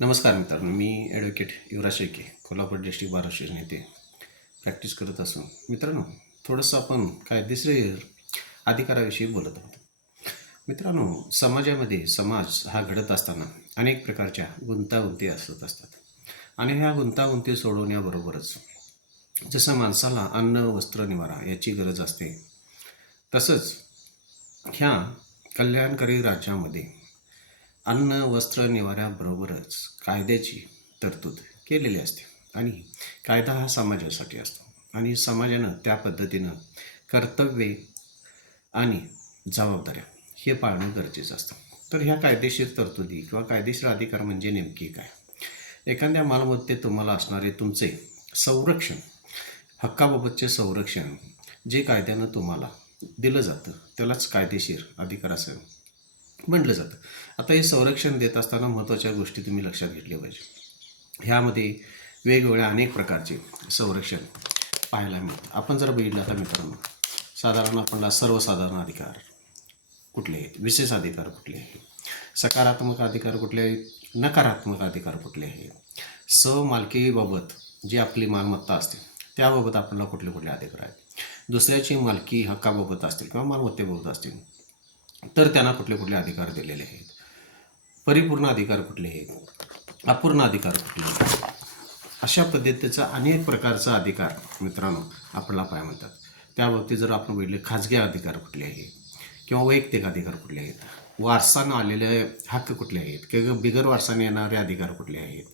नमस्कार मित्रांनो मी advocate Yuvraj Shelke Kolhapur district bar association येथे प्रॅक्टिस करत असून मित्रांनो थोडंसं आपण कायदेशीर अधिकाराविषयी बोलत आहोत. मित्रांनो समाजामध्ये समाज हा घडत असताना अनेक प्रकारच्या गुंतागुंती असत असतात. आणि ह्या गुंतागुंती सोडवण्याबरोबरच जसं माणसाला अन्न वस्त्र निवारा याची गरज असते तसंच ह्या कल्याणकारी राज्यामध्ये अन्न वस्त्र निवाऱ्याबरोबरच कायद्याची तरतूद केलेली असते. आणि कायदा हा समाजासाठी असतो. आणि समाजानं त्या पद्धतीनं कर्तव्ये आणि जबाबदाऱ्या हे पाळणं गरजेचं असतं. तर ह्या कायदेशीर तरतुदी किंवा कायदेशीर अधिकार म्हणजे नेमकी काय? एखाद्या मालमत्तेत तुम्हाला असणारे तुमचे संरक्षण हक्काबाबतचे संरक्षण जे कायद्यानं तुम्हाला दिलं जातं त्यालाच कायदेशीर अधिकार असं म्हटलं जातं. आता हे संरक्षण देत असताना महत्त्वाच्या गोष्टी तुम्ही लक्षात घेतल्या पाहिजे. ह्यामध्ये वेगवेगळ्या अनेक प्रकारचे संरक्षण पाहायला मिळतं. आपण जर बघितलं आता मित्रांनो साधारण आपल्याला सर्वसाधारण अधिकार कुठले आहेत? विशेष अधिकार कुठले आहेत? सकारात्मक अधिकार कुठले आहेत? नकारात्मक अधिकार कुठले आहेत? स्वमालकीबाबत जी आपली मालमत्ता असते त्याबाबत आपल्याला कुठले कुठले अधिकार आहेत? दुसऱ्याची मालकी हक्काबाबत असतील किंवा मालमत्तेबाबत असतील तर त्यांना कुठले कुठले अधिकार दिलेले आहेत? परिपूर्ण अधिकार कुठले आहेत? अपूर्ण अधिकार कुठले आहेत? अशा पद्धतीचा अनेक प्रकारचा अधिकार मित्रांनो आपल्याला पाय म्हणतात त्या बाबतीत जर आपण बघितले खाजगी अधिकार कुठले आहेत? किंवा वैयक्तिक अधिकार कुठले आहेत? वारसानं आलेले हक्क कुठले आहेत? किंवा बिगर वारसाने येणारे अधिकार कुठले आहेत?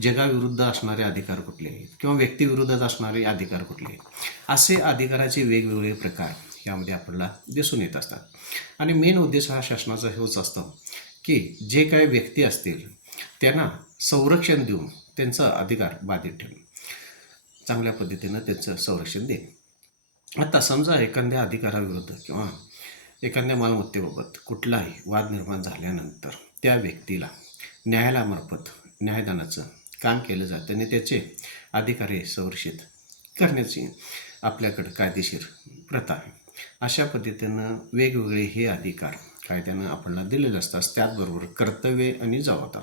जगाविरुद्ध असणारे अधिकार कुठले आहेत? किंवा व्यक्तीविरुद्धच असणारे अधिकार कुठले आहेत? असे अधिकाराचे वेगवेगळे प्रकार यामध्ये आपल्याला दिसून येत असतात. आणि मेन उद्देश हा शासनाचा हेच असतो की जे काही व्यक्ती असतील त्यांना संरक्षण देऊन त्यांचा अधिकार बाधित ठेवून चांगल्या पद्धतीनं त्यांचं संरक्षण देणे आता समजा एखाद्या अधिकाराविरुद्ध किंवा एखाद्या मालमत्तेबाबत कुठलाही वाद निर्माण झाल्यानंतर त्या व्यक्तीला न्यायालयामार्फत न्यायदानाचं काम केलं जातं आणि त्याचे अधिकार हे संरक्षित करण्याची आपल्याकडं कायदेशीर प्रथा आहे. अशा पद्धतीनं वेगवेगळे हे अधिकार कायद्यानं आपल्याला दिलेले असतात. त्याचबरोबर कर्तव्ये आणि जबाबदार.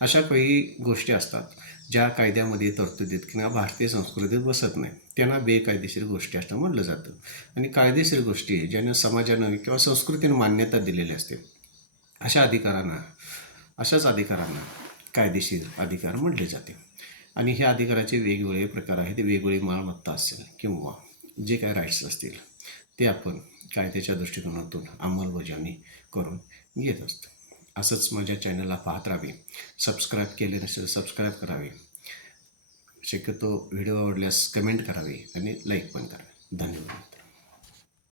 अशा काही गोष्टी असतात ज्या कायद्यामध्ये तरतुदीत किंवा भारतीय संस्कृतीत बसत नाही. त्यांना बेकायदेशीर गोष्टी असं म्हटलं जातं. आणि कायदेशीर गोष्टी ज्यांना समाजानं किंवा संस्कृतीनं मान्यता दिलेली असते. अशा अधिकारांना अशाच अधिकारांना कायदेशीर अधिकार म्हटले जाते. आणि ह्या अधिकाराचे वेगवेगळे प्रकार आहेत. वेगवेगळी मालमत्ता असेल किंवा जे काही राईट्स असतील. ते आपण कायद्याच्या दृष्टिकोनातून अंमलबजावणी करून घेत असतो. असंच माझ्या चॅनलला पाहत राहावे सबस्क्राईब केले नसेल सबस्क्राईब करावे. शक्यतो व्हिडिओ आवडल्यास कमेंट करावे आणि लाईक पण करावे. धन्यवाद.